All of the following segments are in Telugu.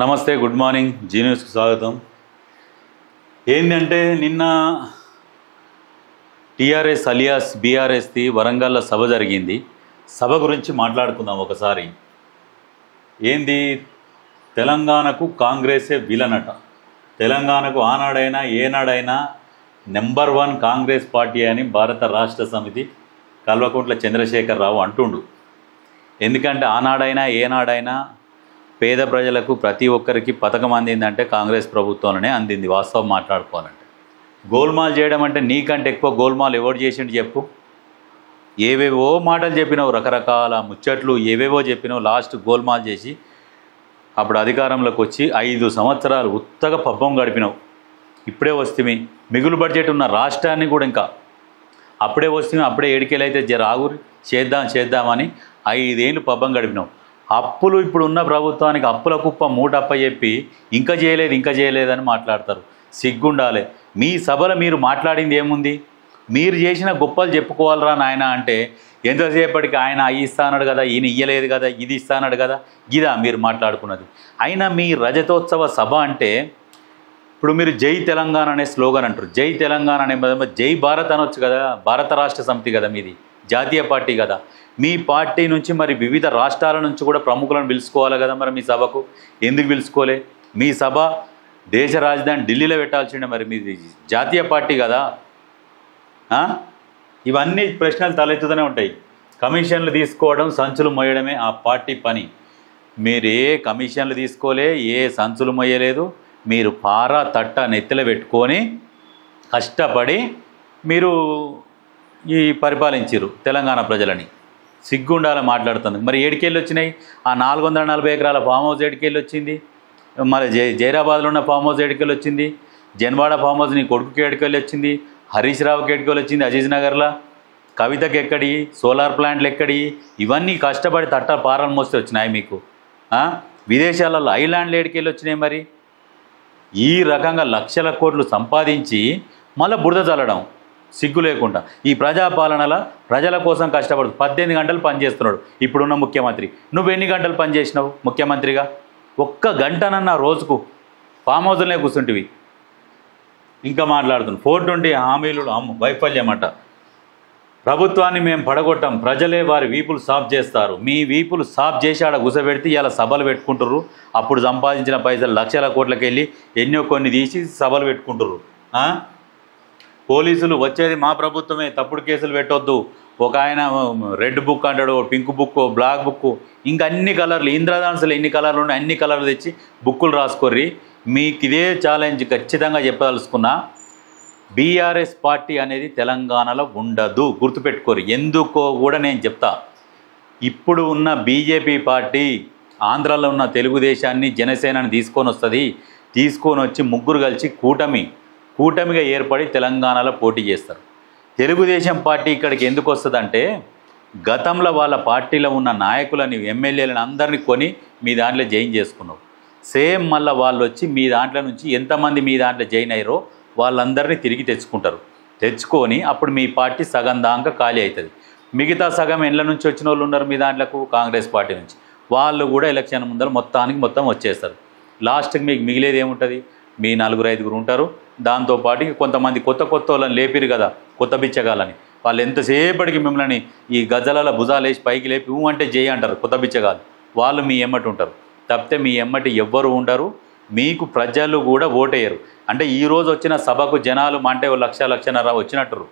నమస్తే, గుడ్ మార్నింగ్. జీ న్యూస్కి స్వాగతం. ఏంటంటే నిన్న టీఆర్ఎస్ అలియాస్ బీఆర్ఎస్ది వరంగల్లో సభ జరిగింది. సభ గురించి మాట్లాడుకుందాం ఒకసారి. ఏంది, తెలంగాణకు కాంగ్రెసే విలనట. తెలంగాణకు ఆనాడైనా ఏనాడైనా నెంబర్ 1 కాంగ్రెస్ పార్టీ అని భారత రాష్ట్ర సమితి కల్వకుంట్ల చంద్రశేఖరరావు అంటుండు. ఎందుకంటే ఆనాడైనా ఏనాడైనా పేద ప్రజలకు ప్రతి ఒక్కరికి పథకం అందిందంటే కాంగ్రెస్ ప్రభుత్వంలోనే అందింది. వాస్తవం మాట్లాడుకోవాలంటే గోల్మాల్ చేయడం అంటే నీకంటే ఎక్కువ గోల్మాల్ ఎవరు చేసిండు చెప్పు? ఏవేవో మాటలు చెప్పినావు, రకరకాల ముచ్చట్లు ఏవేవో చెప్పినావు. లాస్ట్ గోల్మాల్ చేసి అప్పుడు అధికారంలోకి వచ్చి 5 సంవత్సరాలు ఉత్తగా పబ్బం గడిపినావు. ఇప్పుడే వస్తుంది మిగులు బడ్జెట్ ఉన్న రాష్ట్రాన్ని కూడా ఇంకా అప్పుడే వస్తుంది. అప్పుడే ఏడికెళ్ళైతే జర ఆగురి చేద్దామని 5 ఏళ్ళు పబ్బం గడిపినావు. అప్పులు ఇప్పుడు ఉన్న ప్రభుత్వానికి అప్పుల కుప్ప మూటప్ప చెప్పి ఇంకా చేయలేదని మాట్లాడతారు. సిగ్గుండాలి. మీ సభలో మీరు మాట్లాడింది ఏముంది? మీరు చేసిన గొప్పలు చెప్పుకోవాలరా నాయన అంటే ఎంతసేపటికి ఆయన అవి ఇస్తానడు కదా, ఈయన ఇయ్యలేదు కదా, ఇది ఇస్తానడు కదా, ఇదా మీరు మాట్లాడుకున్నది? అయినా మీ రజతోత్సవ సభ అంటే ఇప్పుడు మీరు జై తెలంగాణ అనే స్లోగన్ అంటారు. జై తెలంగాణ అనే జై భారత్ అనొచ్చు కదా. భారత రాష్ట్ర సమితి కదా మీది, జాతీయ పార్టీ కదా. మీ పార్టీ నుంచి మరి వివిధ రాష్ట్రాల నుంచి కూడా ప్రముఖులను పిలుచుకోవాలి కదా. మరి మీ సభకు ఎందుకు పిలుచుకోలే? మీ సభ దేశ రాజధాని ఢిల్లీలో పెట్టాల్సిండే. మరి మీది జాతీయ పార్టీ కదా. ఇవన్నీ ప్రశ్నలు తలెత్తుతూనే ఉంటాయి. కమిషన్లు తీసుకోవడం, సంచులు మోయడమే ఆ పార్టీ పని. మీరు ఏ కమిషన్లు తీసుకోలే, ఏ సంచులు మోయలేదు. మీరు పారా తట్ట నెత్తిలో పెట్టుకొని కష్టపడి మీరు ఈ పరిపాలించారు తెలంగాణ ప్రజలని. సిగ్గుండాల మాట్లాడుతుంది. మరి ఏడికెళ్ళి వచ్చినాయి ఆ 440 ఎకరాల ఫామ్ హౌస్? ఏడికెళ్ళి వచ్చింది? మరి జైరాబాద్లో ఉన్న ఫామ్ హౌస్ ఏడికెళ్ళి వచ్చింది? జన్వాడ ఫామ్ హౌస్ నీ కొడుకుకి ఏడికెళ్ళి వచ్చింది? హరీష్ రావుకి ఏడికెళ్ళి వచ్చింది? అజీజ్ నగర్లో కవితకి ఎక్కడి? సోలార్ ప్లాంట్లు ఎక్కడి? ఇవన్నీ కష్టపడి తట్ట పారలు మోస్తే వచ్చినాయి మీకు. విదేశాలలో ఐలాండ్లు ఏడికెళ్ళి వచ్చినాయి? మరి ఈ రకంగా లక్షల కోట్లు సంపాదించి మళ్ళీ బురద చల్లడం సిగ్గు లేకుండా. ఈ ప్రజాపాలనలో ప్రజల కోసం కష్టపడు 18 గంటలు పనిచేస్తున్నాడు ఇప్పుడున్న ముఖ్యమంత్రి. నువ్వు ఎన్ని గంటలు పనిచేసినావు ముఖ్యమంత్రిగా? 1 గంటనన్నా రోజుకు ఫామ్ హౌస్లోనే కూర్చుంటివి. ఇంకా మాట్లాడుతున్నాను. 420 హామీలు వైఫల్యం అంట. ప్రభుత్వాన్ని మేము పడగొట్టాం, ప్రజలే వారి వీపులు సాఫ్ చేస్తారు. మీ వీపులు సాఫ్ చేసి ఆడ గుసబెడితే ఇలా సభలు పెట్టుకుంటారు. అప్పుడు సంపాదించిన పైసలు లక్షల కోట్లకి వెళ్ళి ఎన్నో కొన్ని తీసి సభలు పెట్టుకుంటారు. పోలీసులు వచ్చేది మా ప్రభుత్వమే, తప్పుడు కేసులు పెట్టొద్దు. ఒక ఆయన రెడ్ బుక్ అంటాడు, పింక్ బుక్, బ్లాక్ బుక్, ఇంకా అన్ని కలర్లు, ఇంద్రధనుసులు ఎన్ని కలర్లు ఉన్నాయి అన్ని కలర్లు తెచ్చి బుక్కులు రాసుకోర్రి. మీకు ఇదే ఛాలెంజ్ ఖచ్చితంగా చెప్పదలుచుకున్నా. బీఆర్ఎస్ పార్టీ అనేది తెలంగాణలో ఉండదు, గుర్తుపెట్టుకోరు. ఎందుకో కూడా నేను చెప్తా. ఇప్పుడు ఉన్న బీజేపీ పార్టీ ఆంధ్రాలో ఉన్న తెలుగుదేశాన్ని, జనసేనని తీసుకొని వస్తుంది. తీసుకొని వచ్చి ముగ్గురు కలిసి కూటమిగా ఏర్పడి తెలంగాణలో పోటీ చేస్తారు. తెలుగుదేశం పార్టీ ఇక్కడికి ఎందుకు వస్తుందంటే గతంలో వాళ్ళ పార్టీలో ఉన్న నాయకులని, ఎమ్మెల్యేలను అందరినీ కొని మీ దాంట్లో జాయిన్ చేసుకున్నావు. సేమ్ మళ్ళీ వాళ్ళు వచ్చి మీ దాంట్లో నుంచి ఎంతమంది మీ దాంట్లో జాయిన్ అయ్యారో వాళ్ళందరినీ తిరిగి తెచ్చుకొని అప్పుడు మీ పార్టీ సగం దాకా ఖాళీ అవుతుంది. మిగతా సగం ఎండ్ల నుంచి వచ్చిన వాళ్ళు ఉన్నారు మీ దాంట్లోకి, కాంగ్రెస్ పార్టీ నుంచి. వాళ్ళు కూడా ఎలక్షన్ ముందర మొత్తం వచ్చేస్తారు. లాస్ట్కి మీకు మిగిలేది ఏముంటుంది? మీ 4-5 ఉంటారు. దాంతోపాటు కొంతమంది కొత్త వాళ్ళని లేపిరు కదా, కొత్త బిచ్చగాలని. వాళ్ళు ఎంతసేపటికి మిమ్మల్ని ఈ గజ్జల భుజాలు వేసి పైకి లేపి అంటే చేయి అంటారు కొత్త బిచ్చగాలు. వాళ్ళు మీ ఎమ్మటి ఉంటారు తప్పితే మీ ఎమ్మటి ఎవ్వరు ఉండరు. మీకు ప్రజలు కూడా ఓటేయరు. అంటే ఈరోజు వచ్చిన సభకు జనాలు అంటే 1,00,000-1,50,000 వచ్చినట్టు.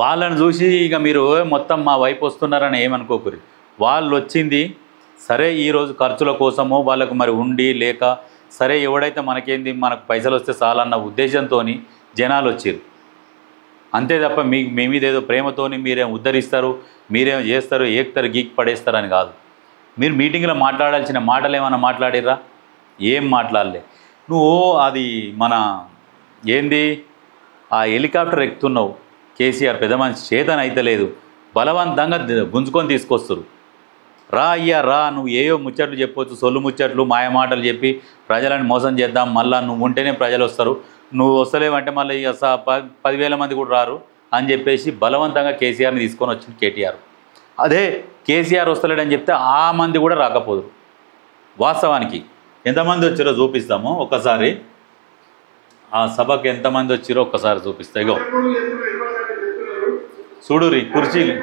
వాళ్ళని చూసి ఇక మీరు మొత్తం మా వైపు వస్తున్నారని ఏమనుకోకూరి. వాళ్ళు వచ్చింది సరే ఈరోజు ఖర్చుల కోసమో వాళ్ళకు మరి ఉండి లేక సరే ఎవడైతే మనకేంది మనకు పైసలు వస్తే చాలన్న ఉద్దేశంతో జనాలు వచ్చారు. అంతే తప్ప మీ మీద ఏదో ప్రేమతోని మీరేం ఉద్ధరిస్తారు, మీరేం చేస్తారు, ఏక్తారు గీక్ పడేస్తారని కాదు. మీరు మీటింగ్లో మాట్లాడాల్సిన మాటలు ఏమైనా మాట్లాడిర్రా? ఏం మాట్లాడలే. నువ్వు అది మన ఏంది ఆ హెలికాప్టర్ ఎక్కుతున్నావు. కేసీఆర్ పెద్ద మనిషి చేతన అయితే లేదు, బలవంతంగా గుంజుకొని తీసుకొస్తారు. రా అయ్యా రా, నువ్వు ఏయో ముచ్చట్లు చెప్పొచ్చు, సొల్లు ముచ్చట్లు, మాయ మాటలు చెప్పి ప్రజలను మోసం చేద్దాం. మళ్ళీ నువ్వు ఉంటేనే ప్రజలు వస్తారు, నువ్వు వస్తలేవంటే మళ్ళీ 10,000 మంది కూడా రారు అని చెప్పేసి బలవంతంగా కేసీఆర్ని తీసుకొని వచ్చింది కేటీఆర్. అదే కేసీఆర్ వస్తలేడని చెప్తే ఆ మంది కూడా రాకపోదు. వాస్తవానికి ఎంతమంది వచ్చారో చూపిస్తాము ఒక్కసారి. ఆ సభకు ఎంతమంది వచ్చారో ఒక్కసారి చూపిస్తా. ఇగో చూడురి కుర్చీలు.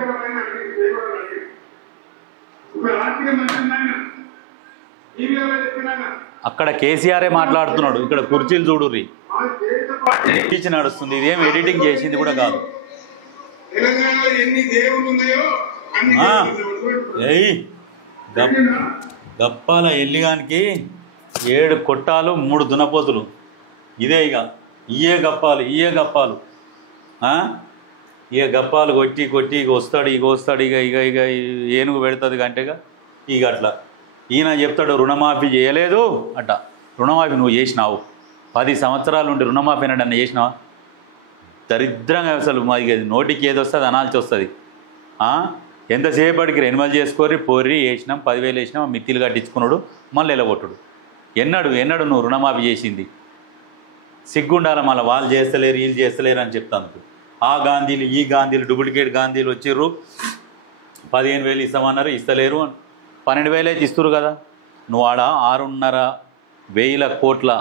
అక్కడ కేసీఆరే మాట్లాడుతున్నాడు, ఇక్కడ కుర్చీలు చూడుర్రి. స్పీచ్ నడుస్తుంది. ఇదేం ఎడిటింగ్ చేసింది కూడా కాదు. గప్పాల ఎల్లిగానికి 7 కొట్టాలు 3 దునపోతులు. ఇదే ఇక ఇయే గప్పాలు ఇక గప్పాలు కొట్టి ఇక వస్తాడు ఇక ఇక ఇక ఏనుగు పెడుతుంది గంటగా. ఇక అట్లా ఈయన చెప్తాడు రుణమాఫీ చేయలేదు అట్ట. రుణమాఫీ నువ్వు చేసినావు, 10 సంవత్సరాల నుండి రుణమాఫీ అన్న చేసినావా? దరిద్రంగా అసలు మాది నోటికి ఏది వస్తుంది అనాల్సి వస్తుంది. ఎంతసేపటికి రెన్యువల్ చేసుకోరి పోర్రి వేసినాం, 10,000 వేసినాం, మిత్తిలు కట్టించుకున్నాడు, మళ్ళీ ఎలగొట్టుడు. ఎన్నడు నువ్వు రుణమాఫీ చేసింది? సిగ్గుండాల. మళ్ళీ వాళ్ళు చేస్తలేరు వీళ్ళు చేస్తలేరు అని చెప్తాను. ఆ గాంధీలు ఈ గాంధీలు డూప్లికేట్ గాంధీలు వచ్చిర్రు, 15,000 ఇస్తామన్నారు, ఇస్తలేరు. 12,000 అయితే ఇస్తురు కదా. నువ్వు ఆడ 6,500,000 కోట్ల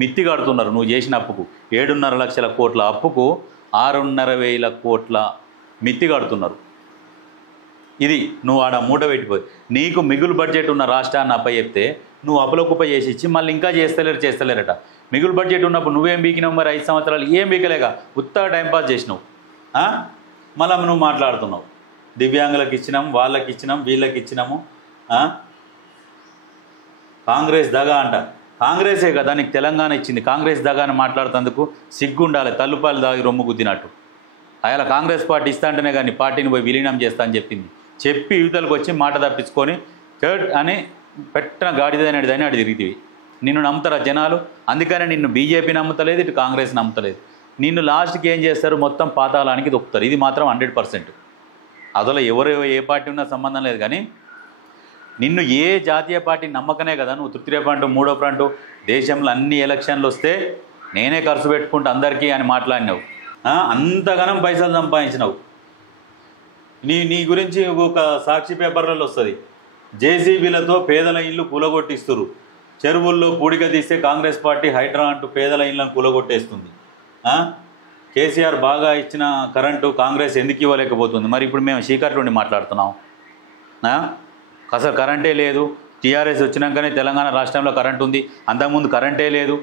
మిత్తి కడుతున్నారు నువ్వు చేసిన అప్పుకు. 7.5 లక్షల కోట్ల అప్పుకు 6,500,000 కోట్ల మిత్తి కడుతున్నారు. ఇది నువ్వు ఆడ మూట పెట్టిపోయి నీకు మిగులు బడ్జెట్ ఉన్న రాష్ట్రాన్ని అప్పచెప్తే నువ్వు అప్పులకుప్ప చేసి ఇచ్చి మళ్ళీ ఇంకా చేస్తలేరట. మిగులు బడ్జెట్ ఉన్నప్పుడు నువ్వేం బీకినావు మరి? 5 సంవత్సరాలు ఏం బీకలేక ఉత్తగా టైంపాస్ చేసినావు. మళ్ళీ నువ్వు మాట్లాడుతున్నావు దివ్యాంగులకు ఇచ్చినాం, వాళ్ళకి ఇచ్చినాం, వీళ్ళకి ఇచ్చినాము. కాంగ్రెస్ దగా అంట. కాంగ్రెసే కదా నీకు తెలంగాణ ఇచ్చింది. కాంగ్రెస్ దగా అని మాట్లాడుతందుకు సిగ్గుండాలి. తల్లుపాలు దాగి రొమ్ము గుద్దినట్టు. అలా కాంగ్రెస్ పార్టీ ఇస్తా అంటేనే కానీ పార్టీని పోయి విలీనం చేస్తా అని చెప్పింది. చెప్పి యువతలకు వచ్చి మాట తప్పించుకొని థర్డ్ అని పెట్టిన గాడిదని అటు తిరిగితివి. నిన్ను నమ్ముతారా జనాలు? అందుకనే నిన్ను బీజేపీ నమ్ముతలేదు, ఇటు కాంగ్రెస్ నమ్ముతలేదు. నిన్ను లాస్ట్కి ఏం చేస్తారు? మొత్తం పాతాళానికి దొక్కుతారు. ఇది మాత్రం 100%. అసలు ఎవరు ఏ పార్టీ ఉన్నా సంబంధం లేదు. కానీ నిన్ను ఏ జాతీయ పార్టీ నమ్మకనే కదా నువ్వు తృతీయ ఫ్రంట్, మూడో ఫ్రంట్, దేశంలో అన్ని ఎలక్షన్లు వస్తే నేనే ఖర్చు పెట్టుకుంటూ అందరికీ అని మాట్లాడినావు. అంతగానం పైసలు సంపాదించినావు. నీ గురించి ఒక సాక్షి పేపర్లలో వస్తుంది. జేసీబీలతో పేదల ఇళ్ళు కూలగొట్టిస్తురు. చెరువుల్లో పూడిక తీస్తే కాంగ్రెస్ పార్టీ హైడ్రా అంటూ పేదల ఇళ్ళను కూలగొట్టేస్తుంది. కేసీఆర్ బాగా ఇచ్చిన కరెంటు కాంగ్రెస్ ఎందుకు ఇవ్వలేకపోతుంది? మరి ఇప్పుడు మేము చీకటి నుండి మాట్లాడుతున్నాం. అసలు కరెంటే లేదు. టీఆర్ఎస్ వచ్చినాకనే తెలంగాణ రాష్ట్రంలో కరెంట్ ఉంది. అంతకుముందు కరెంటే లేదు.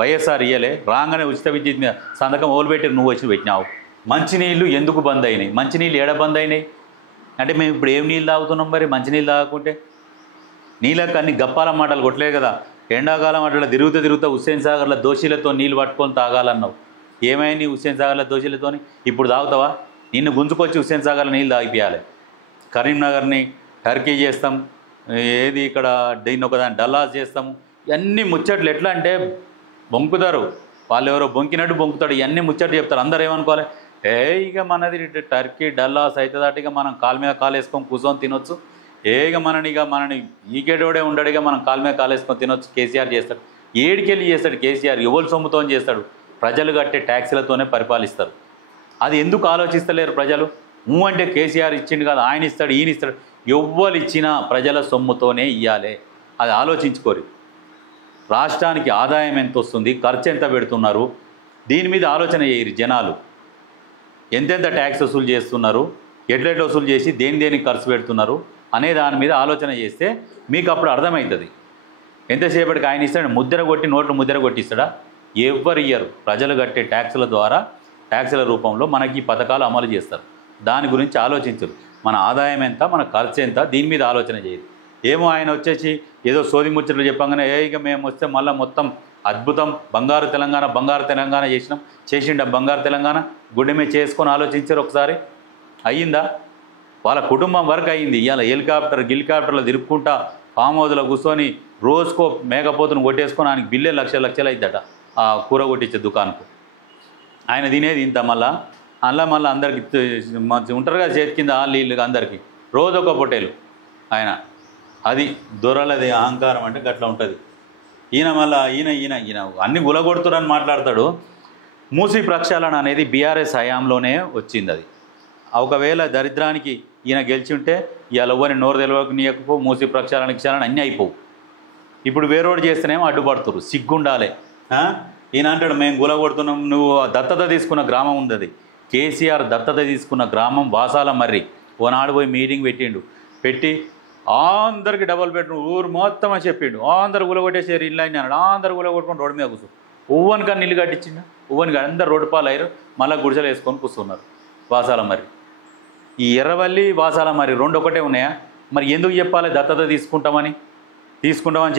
వైఎస్ఆర్ ఇయ్యలే. రాగానే ఉచిత విద్యుత్ మీద సంతకం ఓల్పెట్టి నువ్వు వచ్చి పెట్టినావు. మంచినీళ్ళు ఎందుకు బంద్ అయినాయి? మంచినీళ్ళు ఏడ బంద్ అయినాయి అంటే మేము ఇప్పుడు ఏం నీళ్ళు తాగుతున్నాం? మరి మంచినీళ్ళు తాగకుంటే నీళ్ళకి అన్ని గప్పాల మాటలు కొట్టలేదు కదా. ఎండాకాలం అట్లా తిరుగుతా హుస్సేన్ సాగర్ల దోషులతో నీళ్ళు పట్టుకొని తాగాలన్నావు. ఏమైంది హుస్సేన్ సాగర్ల దోషులతోని? ఇప్పుడు తాగుతావా? నిన్ను గుంజుకొచ్చి హుస్సేన్ సాగర్ల నీళ్ళు తాగిపియాలి. కరీంనగర్ని టర్కీ చేస్తాం, ఏది ఇక్కడ దీన్ని ఒకదాన్ని డల్లాస్ చేస్తాము. ఇవన్నీ ముచ్చట్లు ఎట్లా అంటే బొంకుతారు వాళ్ళు. ఎవరో బొంకినట్టు బొంకుతాడు. ఇవన్నీ ముచ్చట్లు చెప్తారు. అందరూ ఏమనుకోవాలి? ఇక మనది టర్కీ డల్లాస్ అవుతుందట, ఇక మనం కాలు మీద కాలు వేసుకొని కూర్చొని తినొచ్చు. ఇక మనని ఈకేటోడే ఉండడు, ఇక మనం కాలు మీద కాలు వేసుకొని తినొచ్చు. కేసీఆర్ చేస్తాడు. ఏడికెళ్ళి చేస్తాడు కేసీఆర్? ఎవరు సొమ్ముతో చేస్తాడు? ప్రజలు కట్టే ట్యాక్సీలతోనే పరిపాలిస్తారు. అది ఎందుకు ఆలోచిస్తలేరు ప్రజలు? అంటే కేసీఆర్ ఇచ్చిండు కదా, ఆయన ఇస్తాడు, ఈయన ఇస్తాడు. ఎవ్వరు ఇచ్చినా ప్రజల సొమ్ముతోనే ఇవ్వాలి. అది ఆలోచించుకోరు. రాష్ట్రానికి ఆదాయం ఎంత వస్తుంది, ఖర్చు ఎంత పెడుతున్నారు, దీని మీద ఆలోచన చేయరు జనాలు. ఎంతెంత ట్యాక్స్ వసూలు చేస్తున్నారు, ఎట్లెట్ల వసూలు చేసి దేనికి ఖర్చు పెడుతున్నారు అనే దాని మీద ఆలోచన చేస్తే మీకు అప్పుడు అర్థమవుతుంది. ఎంతసేపటికి ఆయన ఇస్తాడు? ముద్ర కొట్టి నోట్లు ముద్ర కొట్టిస్తాడా? ఎవ్వరు ఇయ్యరు. ప్రజలు కట్టే ట్యాక్సుల ద్వారా, ట్యాక్సుల రూపంలో మనకి ఈ పథకాలు అమలు చేస్తారు. దాని గురించి ఆలోచించరు. మన ఆదాయం ఎంత, మన ఖర్చు ఎంత, దీని మీద ఆలోచన చేయరు. ఏమో ఆయన వచ్చేసి ఏదో సోది ముచ్చట్లు చెప్పంగానే ఇక మేము వస్తే మళ్ళీ మొత్తం అద్భుతం బంగారు తెలంగాణ చేసిండ బంగారు తెలంగాణ గుడ్డ మీద చేసుకొని ఆలోచించారు ఒకసారి. అయ్యిందా? వాళ్ళ కుటుంబం వరకు అయ్యింది. ఇవాళ హెలికాప్టర్లో తిరుక్కుంటా ఫామ్ హౌస్లో కూర్చొని రోజుకో మేకపోతును కొట్టేసుకొని ఆయనకి బిల్లే లక్షలు అయిందట ఆ కూర కొట్టించే దుకాణకు. ఆయన తినేది ఇంత. మళ్ళీ అందరికి ఉంటారు కదా చేతి కింద వీళ్ళు అందరికీ రోజొక పొట్టేలు ఆయన. అది దొరలది అహంకారం అంటే గట్లా ఉంటుంది. ఈయన అన్ని గులగొడుతురని మాట్లాడతాడు. మూసీ ప్రక్షాళన అనేది బీఆర్ఎస్ హయాంలోనే వచ్చింది. అది ఒకవేళ దరిద్రానికి ఈయన గెలిచి ఉంటే ఇవాళ ఎవ్వరిని నోరు తెలియక నీయకపో, మూసీ ప్రక్షాళన అన్నీ అయిపోవు. ఇప్పుడు వేరేవాడు చేస్తేనేమో అడ్డుపడుతురు. సిగ్గుండాలి. ఈయన అంటాడు మేము గులగొడుతున్నాం. నువ్వు దత్తత తీసుకున్న గ్రామం ఉంది, అది కేసీఆర్ దత్తత తీసుకున్న గ్రామం వాసాల మర్రి. ఓనాడు పోయి మీటింగ్ పెట్టిండు, పెట్టి అందరికి డబల్ బెడ్రూమ్ ఊరు మొత్తం అని చెప్పిండు. అందరు గులగొట్టేసారు ఇల్లు అని అన్నాడు. అందరు గులగొట్టుకొని రోడ్డు మీద కూర్చో ఉవ్వని కానీ ఇల్లు కట్టించిండు. ఉవ్వని కానీ అందరు రోడ్డు పాలు అయ్యారు. మళ్ళీ గుడిసెలు వేసుకొని కూర్చున్నారు వాసాల మర్రి. ఈ ఎర్రవల్లి వాసాల మర్రి రెండు ఒకటే ఉన్నాయా? మరి ఎందుకు చెప్పాలి దత్తత తీసుకుంటామని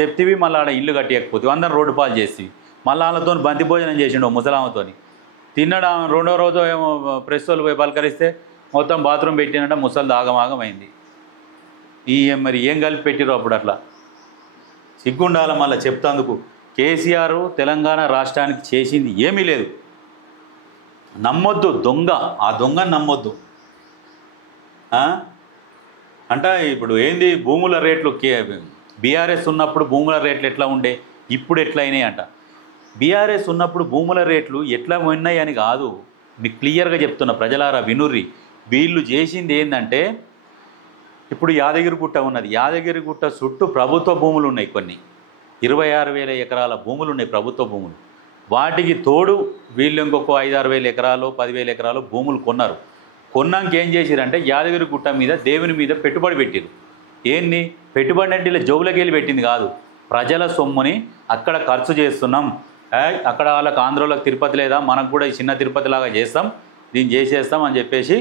చెప్తేవి మళ్ళీ ఆడ ఇల్లు కట్టేయకపోతే అందరం రోడ్డు పాలు చేసి మళ్ళీ వాళ్ళతో బంతి భోజనం చేసిండు ముసలామతో. తిన్నాడు. రెండో రోజు ఏమో ప్రెస్ వాళ్ళు పోయి పలకరిస్తే మొత్తం బాత్రూమ్ పెట్టినట్ట ముసలి ఆగమాగమైంది. మరి ఏం కలిపి పెట్టిరో అప్పుడు అట్లా. సిగ్గుండాల మళ్ళీ చెప్తాందుకు. కేసీఆర్ తెలంగాణ రాష్ట్రానికి చేసింది ఏమీ లేదు. నమ్మొద్దు దొంగ, ఆ దొంగని నమ్మొద్దు. అంటే ఇప్పుడు ఏంది భూముల రేట్లు బీఆర్ఎస్ ఉన్నప్పుడు భూముల రేట్లు ఎట్లా ఉండే, ఇప్పుడు ఎట్లా అయినాయి అంట. బీఆర్ఎస్ ఉన్నప్పుడు భూముల రేట్లు ఎట్లా ఉన్నాయి అని కాదు, మీకు క్లియర్గా చెప్తున్నా ప్రజలారా వినుర్రి. వీళ్ళు చేసింది ఏంటంటే ఇప్పుడు యాదగిరిగుట్ట ఉన్నది, యాదగిరిగుట్ట చుట్టూ ప్రభుత్వ భూములు ఉన్నాయి, కొన్ని 26,000 ఎకరాల భూములు ఉన్నాయి ప్రభుత్వ భూములు. వాటికి తోడు వీళ్ళు ఇంకొక 5-6 ఎకరాలు 10,000 ఎకరాలు భూములు కొన్నారు. కొన్నాక ఏం చేసిరంటే యాదగిరిగుట్ట మీద దేవుని మీద పెట్టుబడి పెట్టిరు. ఏంది పెట్టుబడి అంటే ఇలా జోబులకి వెళ్ళి పెట్టింది కాదు, ప్రజల సొమ్ముని అక్కడ ఖర్చు చేస్తున్నాం. అక్కడ వాళ్ళకి ఆంధ్రోళ్ళకి తిరుపతి లేదా, మనకు కూడా ఈ చిన్న తిరుపతి లాగా చేస్తాం, దీన్ని చేసేస్తాం అని చెప్పేసి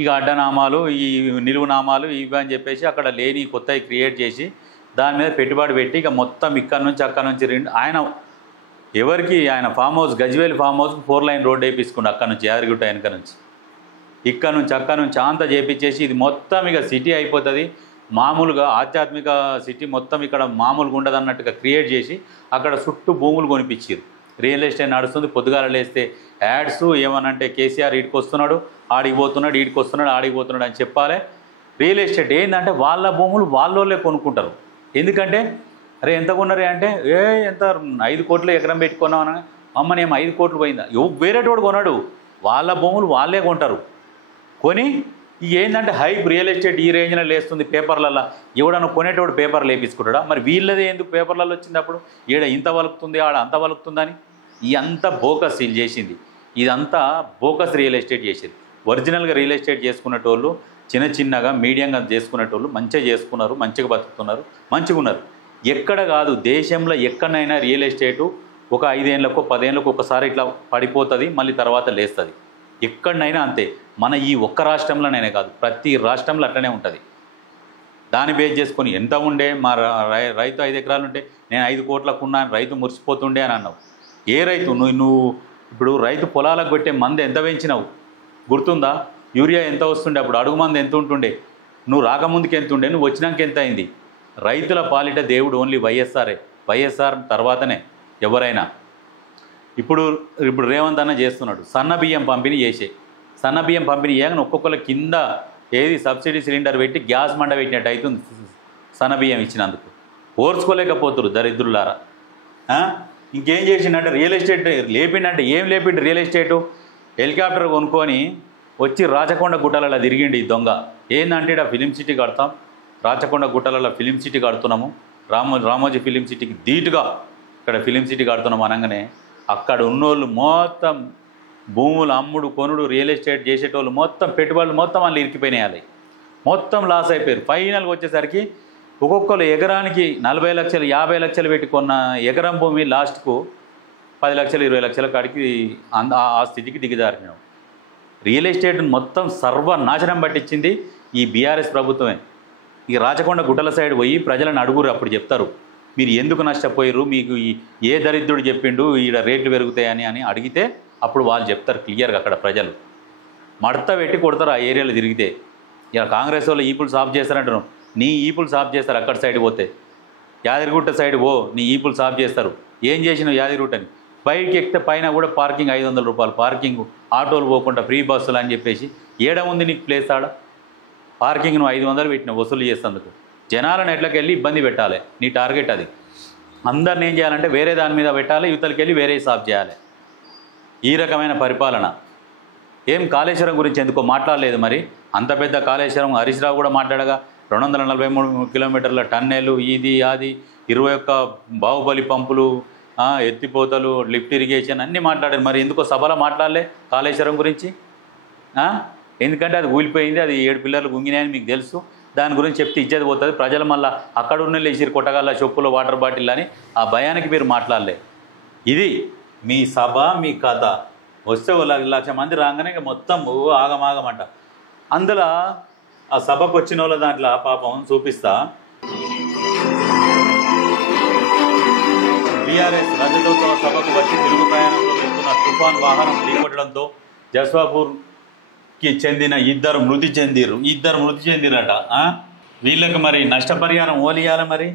ఇక అడ్డనామాలు ఈ నిలువునామాలు ఇవి అని చెప్పేసి అక్కడ లేని కొత్తవి క్రియేట్ చేసి దాని మీద పెట్టుబడి పెట్టి ఇక మొత్తం ఇక్కడ నుంచి అక్కడ నుంచి ఆయన ఎవరికి ఆయన ఫామ్ హౌస్ గజ్వేల్ ఫామ్ హౌస్కి 4 లైన్ రోడ్ వేయించుకుండు అక్కడ నుంచి యాదగిరిగుట్ట వెనక నుంచి ఇక్కడ నుంచి అక్కడ నుంచి అంతా చేపించేసి ఇది మొత్తం ఇక సిటీ అయిపోతుంది. మామూలుగా ఆధ్యాత్మిక సిటీ మొత్తం ఇక్కడ మామూలుగా ఉండదు అన్నట్టుగా క్రియేట్ చేసి అక్కడ చుట్టూ భూములు కొనిపించారు. రియల్ ఎస్టేట్ నడుస్తుంది. పొద్దుగాల లేస్తే యాడ్స్ ఏమనంటే కేసీఆర్ ఈడికి వస్తున్నాడు, ఆడికి పోతున్నాడు, ఈడికి వస్తున్నాడు, ఆడికి పోతున్నాడు అని చెప్పాలి. రియల్ ఎస్టేట్ ఏంటంటే వాళ్ళ భూములు వాళ్ళోళ్ళే కొనుక్కుంటారు. ఎందుకంటే అరే ఎంత కొన్నారే అంటే ఎంత 5 కోట్లు ఎకరం పెట్టుకున్నామని అమ్మని ఏమో 5 కోట్లు పోయిందా, వేరేటోడు కొన్నాడు, వాళ్ళ భూములు వాళ్ళే కొంటారు. కొని ఏంటంటే హైప్ రియల్ ఎస్టేట్ ఈ రేంజ్లో లేస్తుంది పేపర్లలో. ఎవడన్నా కొనేటోడు పేపర్లు వేయించుకుంటాడా? మరి వీళ్ళదే ఎందుకు పేపర్లలో వచ్చినప్పుడు ఈడ ఇంత వలుకుతుంది ఆడ అంత వలుకుతుందని ఇదంతా బోకస్ వీళ్ళు చేసింది. ఇదంతా బోకస్ రియల్ ఎస్టేట్ చేసేది. ఒరిజినల్గా రియల్ ఎస్టేట్ చేసుకునేటోళ్ళు చిన్నగా మీడియంగా చేసుకునేటోళ్ళు మంచిగా చేసుకున్నారు, మంచిగా బతుకుతున్నారు, మంచిగా ఉన్నారు. ఎక్కడ కాదు దేశంలో ఎక్కడైనా రియల్ ఎస్టేటు ఒక 5 ఏళ్ళకో 10 ఏళ్ళకో ఒకసారి ఇట్లా పడిపోతుంది, మళ్ళీ తర్వాత లేస్తుంది. ఎక్కడనైనా అంతే. మన ఈ ఒక్క రాష్ట్రంలోనైనా కాదు, ప్రతి రాష్ట్రంలో అట్లనే ఉంటుంది. దాన్ని బేస్ చేసుకొని ఎంత ఉండే మా రైతు 5 ఎకరాలు ఉంటే నేను 5 కోట్లకు ఉన్నాను, రైతు మురిసిపోతుండే అని అన్నావు. ఏ రైతు నువ్వు ఇప్పుడు రైతు పొలాలకు పెట్టే మందు ఎంత పెంచినావు గుర్తుందా? యూరియా ఎంత వస్తుండే అప్పుడు, అడుగు మంది ఎంత ఉంటుండే, నువ్వు రాకముందుకు ఎంత ఉండే, నువ్వు వచ్చినాక ఎంత అయింది? రైతుల పాలిట దేవుడు ఓన్లీ వైఎస్ఆర్ తర్వాతనే ఎవరైనా. ఇప్పుడు రేవంత్ అన్న చేస్తున్నాడు, సన్న బియ్యం పంపిణీ చేయగానే ఒక్కొక్కరు కింద ఏది సబ్సిడీ సిలిండర్ పెట్టి గ్యాస్ మండ పెట్టినట్టు అవుతుంది. సన్న బియ్యం ఇచ్చినందుకు ఓర్చుకోలేకపోతున్నారు దరిద్రులారా. ఇంకేం చేసిండంటే రియల్ ఎస్టేట్ లేపిండంటే ఏం లేపిండు రియల్ ఎస్టేటు, హెలికాప్టర్ కొనుక్కొని వచ్చి రాచకొండ గుట్టలలో తిరిగిండి ఈ దొంగ. ఏంటంటే ఇక్కడ ఫిలిం సిటీ కడతాం, రాచకొండ గుట్టలలో ఫిలిం సిటీ కడుతున్నాము, రామోజీ ఫిలిం సిటీకి ధీటుగా ఇక్కడ ఫిలిం సిటీ కడుతున్నాము అనగానే అక్కడ ఉన్నోళ్ళు మొత్తం భూములు అమ్ముడు కొనుడు రియల్ ఎస్టేట్ చేసేటోళ్ళు మొత్తం పెట్టుబడులు మొత్తం వాళ్ళు ఇరికిపోయినాయి, మొత్తం లాస్ అయిపోయారు. ఫైనల్గా వచ్చేసరికి ఒక్కొక్కరు ఎకరానికి 40 లక్షలు 50 లక్షలు పెట్టుకున్న ఎకరం భూమి లాస్ట్కు 10 లక్షలు 20 లక్షల కాడికి ఆ స్థితికి దిగజారినాం. రియల్ ఎస్టేట్ మొత్తం సర్వనాశనం పట్టించింది ఈ బీఆర్ఎస్ ప్రభుత్వమే. ఈ రాచకొండ గుట్టల సైడ్ పోయి ప్రజలను అడుగురు, అప్పుడు చెప్తారు మీరు ఎందుకు నష్టపోయారు, మీకు ఏ దరిద్రుడు చెప్పిండు ఈడ రేట్లు పెరుగుతాయని అని అడిగితే అప్పుడు వాళ్ళు చెప్తారు క్లియర్గా. అక్కడ ప్రజలు మడత పెట్టి కొడతారు ఆ ఏరియాలో తిరిగితే. ఇలా కాంగ్రెస్ వాళ్ళు ఈపులు సాఫ్ చేస్తారంటారు, నీ ఈపులు సాఫ్ చేస్తారు. అక్కడ సైడ్ పోతే యాదగిరిగుట్ట సైడ్ పో, నీ ఈపులు సాఫ్ చేస్తారు. ఏం చేసినావు యాదగిరిగుట్టని? బయటికి ఎక్కితే పైన కూడా పార్కింగ్ 500 రూపాయలు పార్కింగ్, ఆటోలు పోకుండా ఫ్రీ బస్సులు అని చెప్పేసి ఏడముంది నీకు ప్లేస్ ఆడ? పార్కింగ్ నువ్వు 500 పెట్టిన వసూలు చేసేందుకు. జనాలను ఎట్లకెళ్ళి ఇబ్బంది పెట్టాలి, నీ టార్గెట్ అది. అందరిని ఏం చేయాలంటే వేరే దాని మీద పెట్టాలి, యువతలకి వెళ్ళి వేరే సాఫ్ చేయాలి. ఈ రకమైన పరిపాలన. ఏం కాళేశ్వరం గురించి ఎందుకో మాట్లాడలేదు మరి? అంత పెద్ద కాళేశ్వరం హరీష్ రావు కూడా మాట్లాడగా 243 కిలోమీటర్ల టన్నెలు ఇది అది 21 బాహుబలి పంపులు, ఎత్తిపోతలు, లిఫ్ట్ ఇరిగేషన్ అన్నీ మాట్లాడారు. మరి ఎందుకో సభలో మాట్లాడలే కాళేశ్వరం గురించి? ఎందుకంటే అది ఊలిపోయింది, అది 7 పిల్లర్లు గుంగినాయని మీకు తెలుసు. దాని గురించి చెప్తే ఇచ్చేది పోతుంది. ప్రజలు మళ్ళీ అక్కడ ఉన్న లేచిరు కొట్టగల చెప్పులు వాటర్ బాటిల్ అని ఆ భయానికి మీరు మాట్లాడలే. ఇది మీ సభ, మీ కథ. వస్తే 1,00,000 మంది రాగానే ఇక మొత్తం ఆగమాగమంట. అందులో ఆ సభకు వచ్చిన వాళ్ళ దాంట్లో పాపం చూపిస్తా. బీఆర్ఎస్ రజతోత్సవ సభకు వచ్చి తిరుగు ప్రయాణంలో వెళ్తున్న తుఫాన్ వాహనం ఢీకొట్టడంతో జస్వాపూర్కి చెందిన ఇద్దరు మృతి చెందిరట. వీళ్ళకి మరి నష్టపరిహారం ఓలియాలి. మరి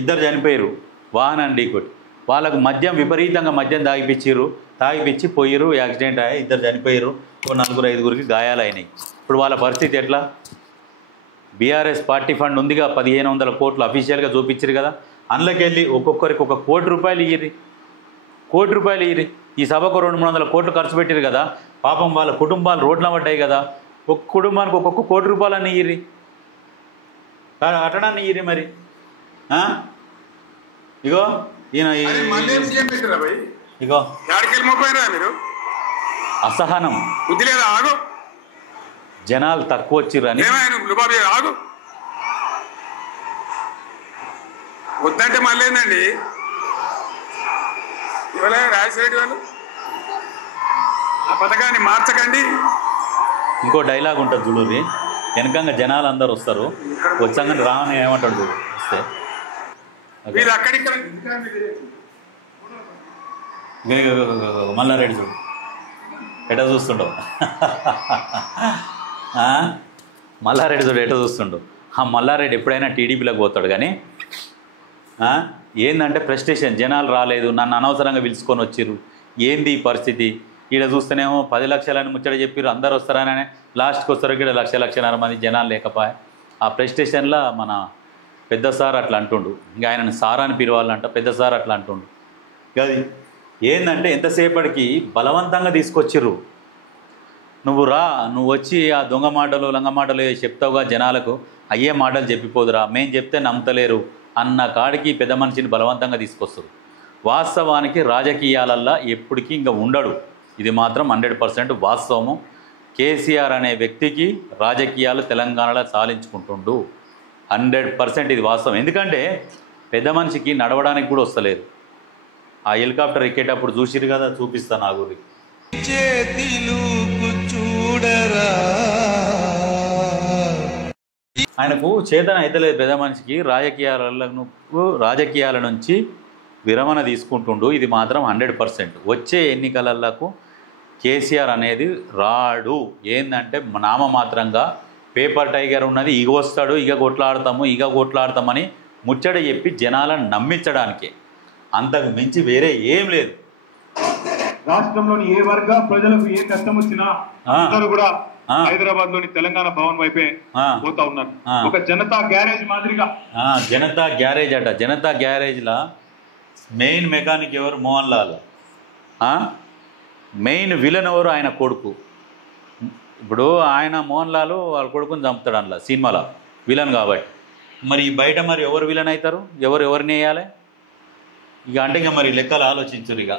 ఇద్దరు చనిపోయారు వాహనం ఢీకొట్టి. వాళ్ళకు విపరీతంగా మద్యం తాగిపిచ్చి పోయిరు, యాక్సిడెంట్ అయ్యాయి, ఇద్దరు చనిపోయారు, 4-5 గాయాలైనాయి. ఇప్పుడు వాళ్ళ పరిస్థితి ఎట్లా? బీఆర్ఎస్ పార్టీ ఫండ్ ఉందిగా, 1,500 కోట్లు అఫీషియల్గా చూపించారు కదా. అందులోకి వెళ్ళి ఒక్కొక్కరికి ₹1 కోటి ఇయ్యి. ఈ సభకు 200-300 కోట్లు ఖర్చు పెట్టారు కదా. పాపం వాళ్ళ కుటుంబాలు రోడ్ల పడ్డాయి కదా. ఒక కుటుంబానికి ₹1 కోటి అని ఇయ్యి, అటడాన్ని ఇయ్యి. మరి ఇగో ఈయన ఇగో అసహనం, జనాలు తక్కువ వచ్చిర్రని వద్దంటే మళ్ళీ ఏందండి ఇవాళ రాజశేఖర వాళ్ళు ఆ పథకాన్ని మార్చకండి. ఇంకో డైలాగ్ ఉంటుంది చూడుర్రి, వెనకంగా జనాలు అందరు వస్తారు, వచ్చాక రావని ఏమంటాడు చూడు వస్తే మల్లారెడ్డి చూడు ఎట చూస్తుండవు. మల్లారెడ్డి చూడు ఎట చూస్తుండవు. మల్లారెడ్డి ఎప్పుడైనా టీడీపీలోకి పోతాడు. కానీ ఏందంటే ప్రెస్టేషన్, జనాలు రాలేదు, నన్ను అనవసరంగా పిలుచుకొని వచ్చిర్రు, ఏంది ఈ పరిస్థితి? ఈడ చూస్తేనేమో 10 లక్షలని ముచ్చట చెప్పారు, అందరు వస్తారని. లాస్ట్కి వస్తారు ఇక్కడ 1,00,000-1,50,000 మంది జనాలు లేకపోయా. ఆ ప్రెస్టేషన్లో మన పెద్ద సార్ అట్లా అంటుండు. ఇంకా ఆయనను సార్ అని పిలవాలంట, పెద్ద సార్ అట్లా అంటుండు. అది ఏంటంటే ఎంతసేపటికి బలవంతంగా తీసుకొచ్చిర్రు. నువ్వు వచ్చి ఆ దొంగ మాటలు లంగ మాటలు చెప్తావుగా జనాలకు, అయ్యే మాటలు చెప్పిపోదురా, మేము చెప్తే నమ్మతలేరు అన్న కాడికి పెద్ద మనిషిని బలవంతంగా తీసుకొస్తారు. వాస్తవానికి రాజకీయాలల్లో ఎప్పటికీ ఇంకా ఉండడు. ఇది మాత్రం 100% వాస్తవము. కేసీఆర్ అనే వ్యక్తికి రాజకీయాలు తెలంగాణలో సాధించుకుంటుండు. 100% ఇది వాస్తవం. ఎందుకంటే పెద్ద మనిషికి నడవడానికి కూడా వస్తలేదు. ఆ హెలికాప్టర్ ఎక్కేటప్పుడు చూసిరు కదా, చూపిస్తా నా గురి. ఆయనకు చేతన అయితలేదు పెద్ద మనిషికి. రాజకీయాల నుంచి విరమణ తీసుకుంటుండు. ఇది మాత్రం 100%. వచ్చే ఎన్నికలకు కేసీఆర్ అనేది రాడు. ఏంటంటే నామమాత్రంగా పేపర్ టైగర్ ఉన్నది, ఇగ వస్తాడు, ఇగ కొట్లాడతామని ముచ్చట చెప్పి జనాలను నమ్మించడానికే, అంతకు మించి వేరే ఏం లేదు. రాష్ట్రంలోని ఏ వర్గ ప్రజలకు ఏ కష్టం వచ్చినా అందరూ కూడా హైదరాబాద్ లోని తెలంగాణ భవన్ వైపే పోతా ఉన్నారు. ఒక జనతా గ్యారేజ్ మాదిరిగా. జనతా గ్యారేజ్ అట. జనతా గ్యారేజ్లా మెయిన్ మెకానిక్ ఎవరు? మోహన్ లాల్. మెయిన్ విలన్ ఎవరు? ఆయన కొడుకు. ఇప్పుడు ఆయన మోహన్ లాల్ వాళ్ళ కొడుకుని చంపుతాడు అందులో సినిమాలో విలన్ కాబట్టి. మరి బయట మరి ఎవరు విలన్ అవుతారు? ఎవరిని వేయాలి? ఇక అంటే ఇక మరి లెక్కలు ఆలోచించరు. ఇక